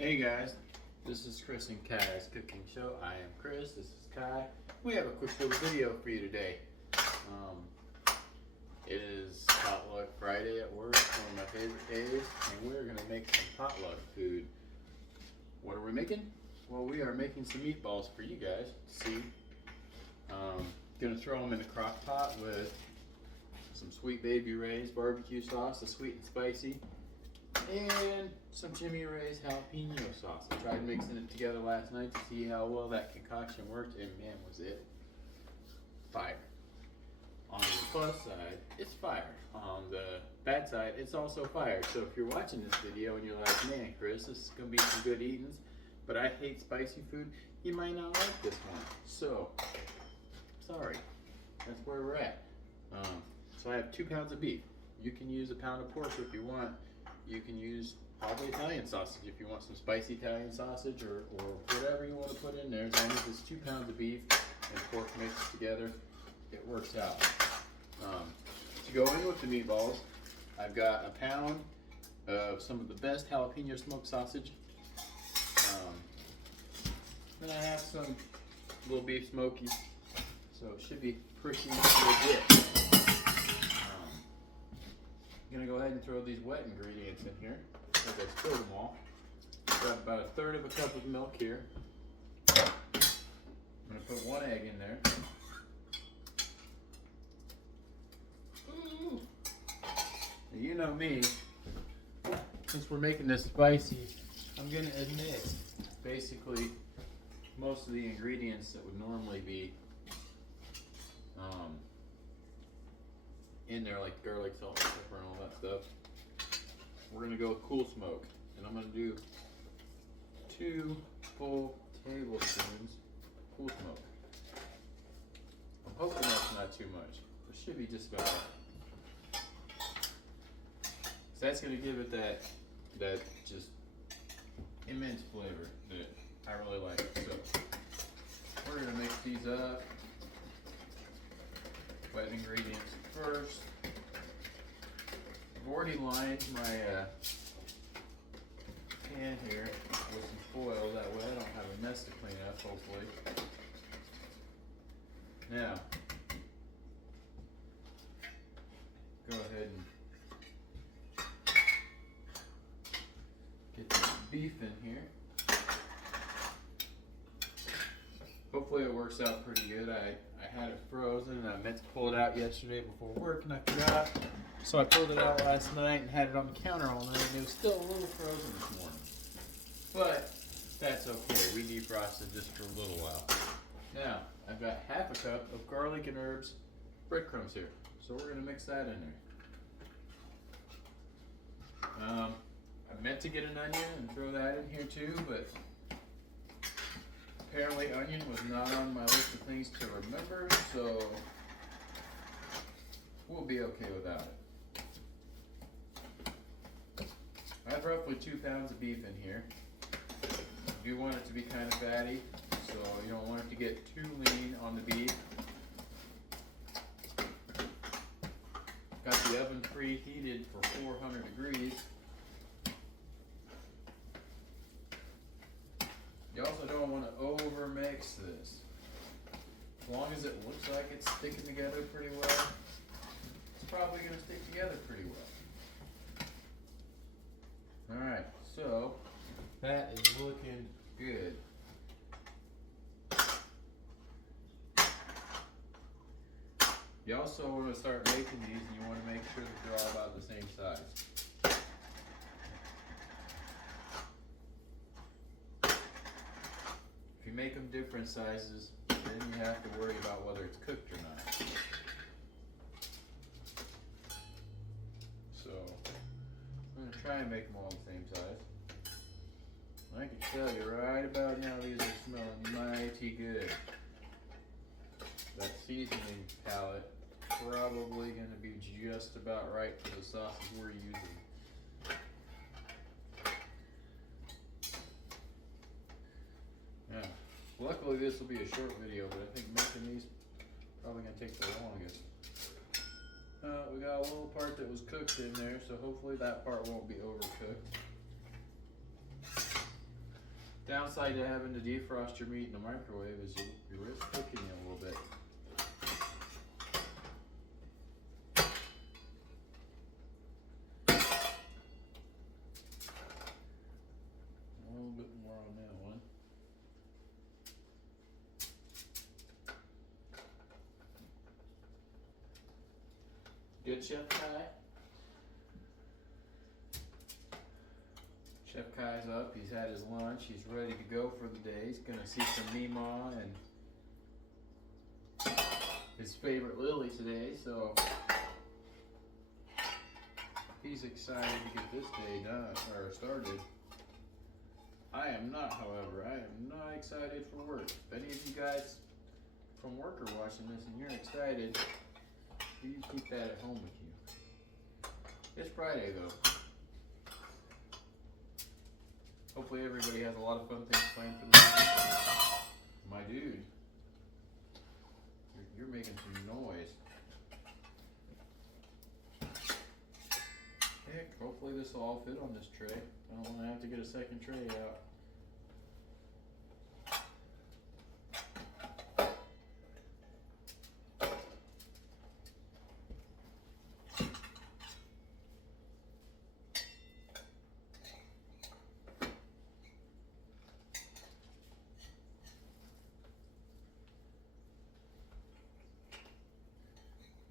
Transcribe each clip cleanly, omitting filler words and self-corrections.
Hey guys, this is Chris and Kai's cooking show. I am Chris, this is Kai. We have a quick little video for you today. It is potluck Friday at work, one of my favorite days, and we're gonna make some potluck food. What are we making? Well, we are making some meatballs for you guys to see. Gonna throw them in the crock pot with some Sweet Baby Ray's barbecue sauce, the sweet and spicy, and some Jimmy Ray's jalapeno sauce. I tried mixing it together last night to see how well that concoction worked, and man, was it fire. On the plus side, it's fire. On the bad side, it's also fire. So if you're watching this video and you're like, man, Chris, this is gonna be some good eatings, but I hate spicy food, you might not like this one. So, sorry, that's where we're at. So I have 2 pounds of beef. You can use a pound of pork if you want. You can use probably Italian sausage if you want some spicy Italian sausage, or whatever you want to put in there. As long as it's 2 pounds of beef and pork mixed together, it works out. To go in with the meatballs, I've got a pound of some of the best jalapeno smoked sausage. Then I have some little beef smoky, so it should be pretty legit. I'm gonna go ahead and throw these wet ingredients in here as I stir them all. Got about 1/3 of a cup of milk here. I'm gonna put 1 egg in there. Ooh. Now, you know me, since we're making this spicy, I'm gonna admit basically most of the ingredients that would normally be in there, like garlic, salt, and pepper, and all that stuff. We're gonna go with cool smoke, and I'm gonna do 2 full tablespoons cool smoke. I'm hoping that's not too much. It should be just about right. So that's gonna give it that just immense flavor that I really like. So we're gonna mix these up. Wet ingredients first. I've already lined my pan here with some foil, that way I don't have a mess to clean up, hopefully. Now, go ahead and get the beef in here. Hopefully it works out pretty good. I had it frozen and I meant to pull it out yesterday before work and I forgot. So I pulled it out last night and had it on the counter all night, and it was still a little frozen this morning. But that's okay, we defrosted just for a little while. Now, I've got 1/2 cup of garlic and herbs breadcrumbs here. So we're gonna mix that in there. I meant to get an onion and throw that in here too, but apparently onion was not on my list of things to remember, so we'll be okay without it. I have roughly 2 pounds of beef in here. You do want it to be kind of fatty, so you don't want it to get too lean on the beef. Got the oven preheated for 400 degrees. You also don't want to over mix this. As long as it looks like it's sticking together pretty well, it's probably going to stick together pretty well. Alright, so that is looking good. You also want to start making these, and you want to make sure that they're all about the same size. If you make them different sizes, then you have to worry about whether it's cooked or not. So, I'm going to try and make them all the same size. I can tell you right about now these are smelling mighty good. That seasoning palette probably going to be just about right for the sauces we're using. Yeah. Luckily this will be a short video, but I think making these probably going to take the longest. We got a little part that was cooked in there, so hopefully that part won't be overcooked. Downside to having to defrost your meat in the microwave is you risk cooking it a little bit. A little bit more on that one. Good, Chef Kai? Chef Kai's up, he's had his lunch, he's ready to go for the day. He's gonna see some Mima and his favorite Lily today, so he's excited to get this day done, or started. I am not, however, I am not excited for work. If any of you guys from work are watching this and you're excited, please keep that at home with you. It's Friday though. Hopefully everybody has a lot of fun things planned for this weekend. My dude, you're making some noise. Heck, hopefully this will all fit on this tray. I don't want to have to get a second tray out.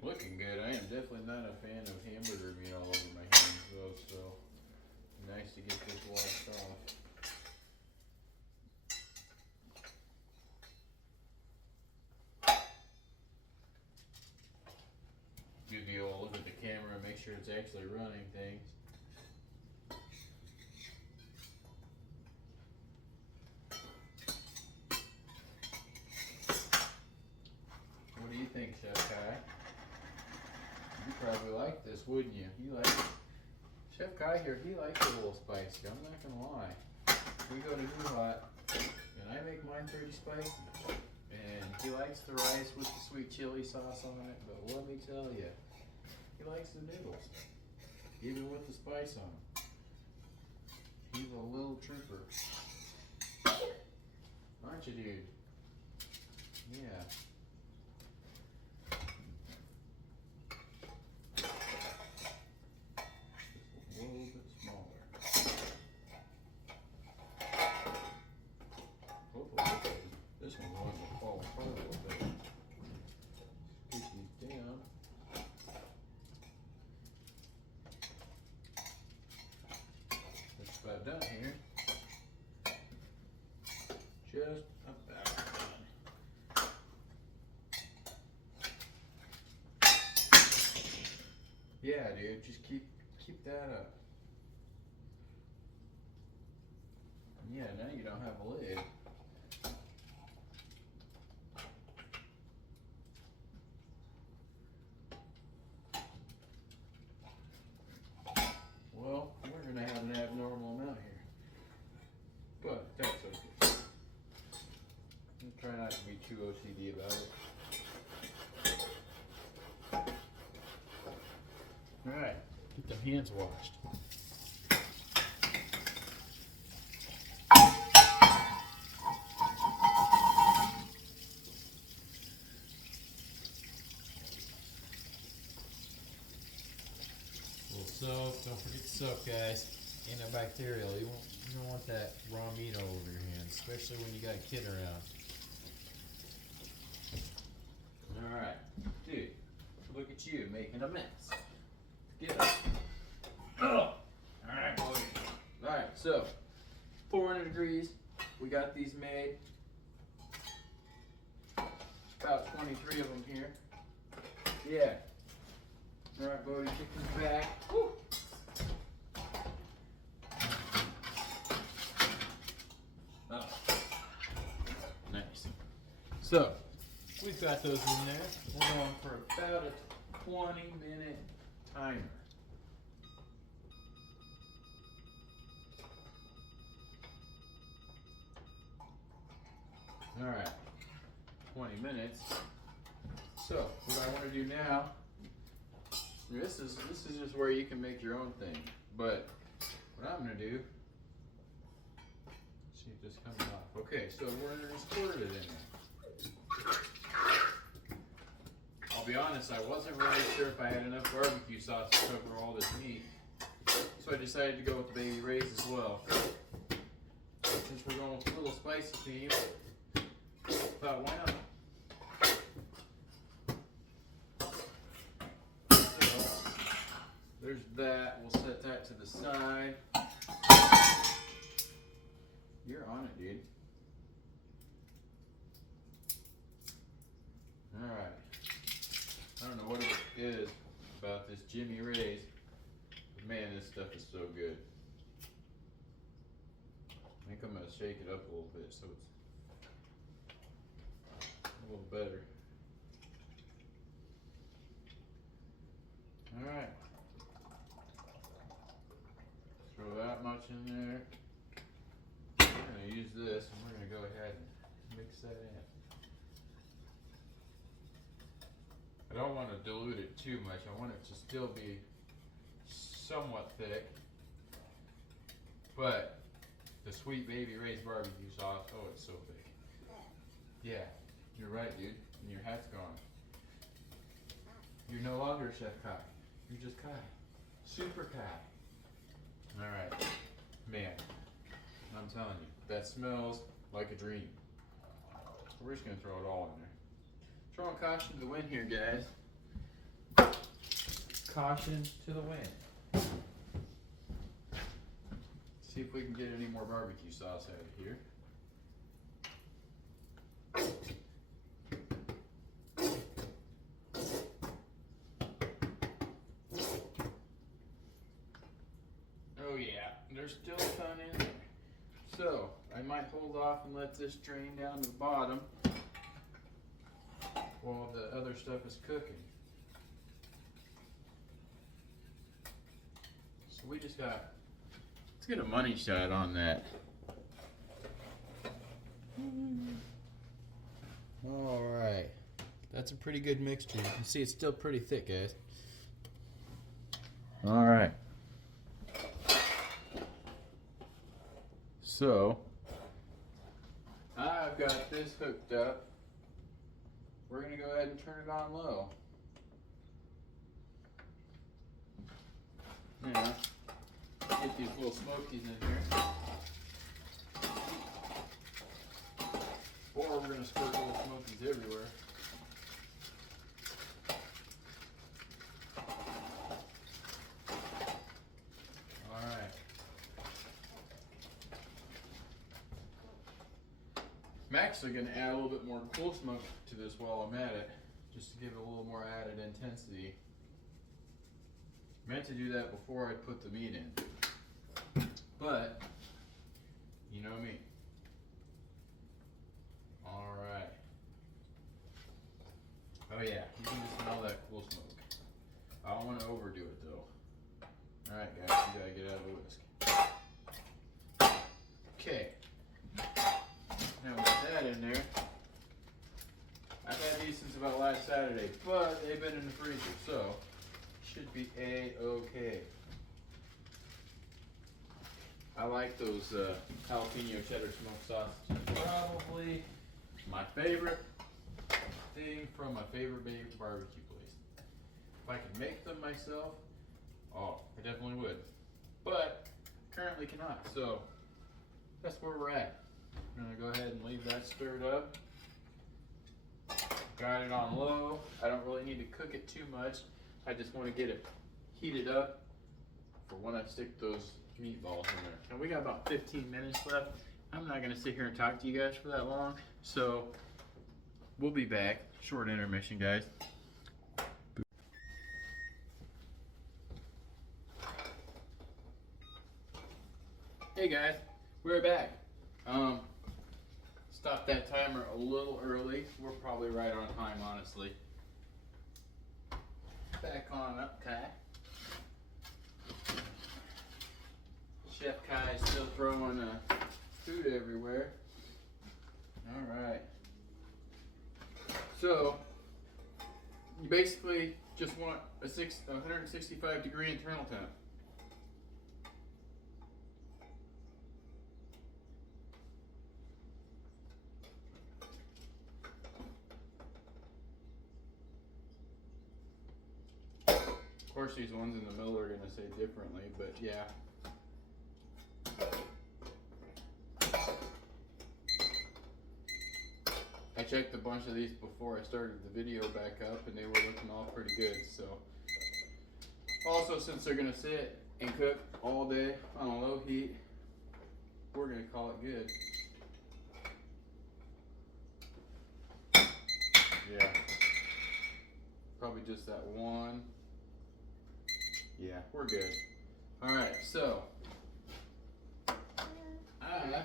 Looking good. I am definitely not a fan of hamburger meat all over my hands though, so nice to get this washed off. Do the old look at the camera and make sure it's actually running things. What do you think, Chef Kai? You probably like this, wouldn't you? You like it. Chef Kai here, he likes it a little spicy, I'm not gonna lie. We go to New Hot, and I make mine pretty spicy. And he likes the rice with the sweet chili sauce on it, but let me tell you, he likes the noodles, even with the spice on them. He's a little trooper. Aren't you, dude? Yeah. A little bit smaller. Hopefully this one won't fall apart a little bit. Scoop these down. Just about done here. Just about done. Yeah, dude, just keep that up. Yeah, now you don't have a lid. Well, we're gonna have an abnormal amount here, but that's okay. I'll try not to be too OCD about it. All right, get the hands washed. Soap, don't forget to soap, guys. Antibacterial. You don't want that raw meat all over your hands, especially when you got a kid around. Alright, dude, look at you making a mess. Get up. Oh! Alright, boy. Alright, so 400 degrees. We got these made. About 23 of them here. Yeah. Alright, Bodie, kick this back. Woo. Oh. Nice. So, we've got those in there. We're going for about a 20-minute timer. Alright, 20 minutes. So, what I want to do now, this is just where you can make your own thing. But what I'm gonna do, let's see if just coming off. Okay, so we're gonna squirt it in there. I'll be honest, I wasn't really sure if I had enough barbecue sauce to cover all this meat, so I decided to go with the Baby Ray's as well. Since we're going with a little spicy theme, but why not? There's that. We'll set that to the side. You're on it, dude. Alright. I don't know what it is about this Jimmy Ray's, but man, this stuff is so good. I think I'm going to shake it up a little bit so it's a little better. Alright. Throw that much in there. We're going to use this and we're going to go ahead and mix that in. I don't want to dilute it too much. I want it to still be somewhat thick. But the sweet Baby Ray's barbecue sauce, oh, it's so thick. Yeah, you're right, dude. And your hat's gone. You're no longer Chef Kai. You're just Kai. Super Kai. Alright. Man, I'm telling you, that smells like a dream. So we're just going to throw it all in there. Throwing caution to the wind here, guys. Caution to the wind. See if we can get any more barbecue sauce out of here. Oh yeah, there's still a ton in there. So, I might hold off and let this drain down to the bottom while the other stuff is cooking. So we just got, let's get a money shot on that. Alright, that's a pretty good mixture. You can see it's still pretty thick, guys. Alright. So, I've got this hooked up. We're going to go ahead and turn it on low. Yeah. Get these little smokies in here. Or we're going to squirt little smokies everywhere. Alright. I'm actually going to add a little bit more cool smoke to this while I'm at it, just to give it a little more added intensity. Meant to do that before I put the meat in, but you know me. Alright. Oh yeah, you can just smell that cool smoke. I don't want to overdo it though. Alright guys, you gotta get out of the whisk. Okay. Now with that in there, I've had these since about last Saturday, but they've been in the freezer, so should be a-okay. I like those jalapeno cheddar smoked sausages. Probably my favorite thing from my favorite barbecue place. If I could make them myself, oh, I definitely would. But currently cannot, so that's where we're at. I'm gonna go ahead and leave that stirred up. Got it on low. I don't really need to cook it too much. I just want to get it heated up for when I stick those meatballs in there. And we got about 15 minutes left. I'm not going to sit here and talk to you guys for that long. So we'll be back. Short intermission, guys. Hey guys, we're back. Stopped that timer a little early. We're probably right on time, honestly. Back on up, Kai. Chef Kai is still throwing food everywhere. Alright. So, you basically just want a 165 degree internal temp. course, these ones in the middle are gonna say differently, but yeah. I checked a bunch of these before I started the video back up, and they were looking all pretty good. So, also since they're gonna sit and cook all day on a low heat, we're gonna call it good. Yeah, probably just that one. Yeah, we're good. All right, so I am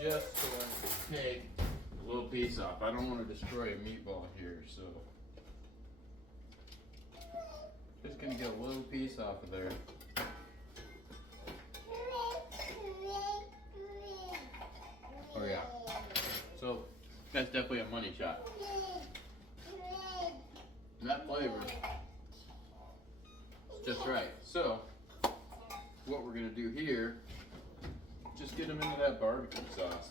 just going to take a little piece off. I don't want to destroy a meatball here, so just gonna get a little piece off of there. Oh yeah. So that's definitely a money shot. And that flavor is just right. So what we're gonna do here, just get them into that barbecue sauce.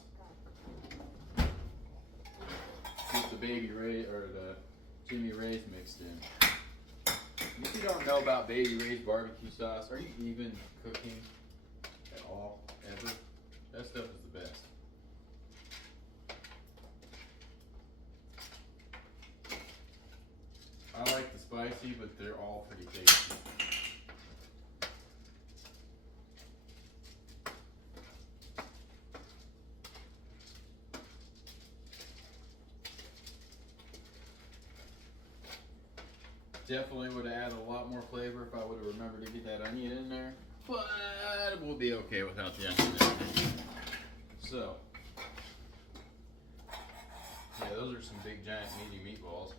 Get the Baby Ray or the Jimmy Ray's mixed in. If you don't know about Baby Ray's barbecue sauce, are you even cooking at all, ever? That stuff is the best. I like the spicy, but they're all pretty tasty. Definitely would have added a lot more flavor if I would have remembered to get that onion in there, but we'll be okay without the onion in there. So, yeah, those are some big, giant, meaty meatballs.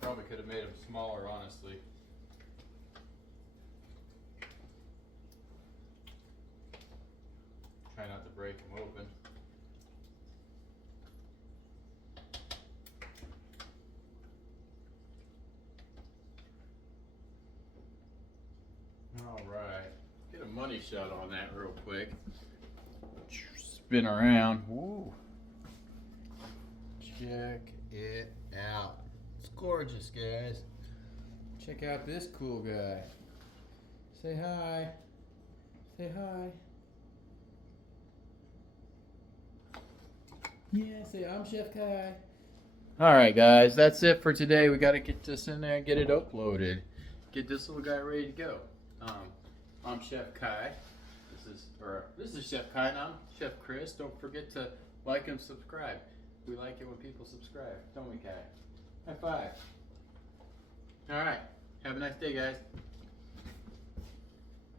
Probably could have made them smaller, honestly. Try not to break them open. All right, get a money shot on that real quick. Spin around. Woo. Check it out. It's gorgeous, guys. Check out this cool guy. Say hi. Say hi. Yeah, say I'm Chef Kai. Alright guys, that's it for today. We gotta get this in there and get it uploaded. Get this little guy ready to go. I'm Chef Kai. This is Chef Kai and I'm Chef Chris. Don't forget to like and subscribe. We like it when people subscribe, don't we, Kai? High five. Alright, have a nice day, guys.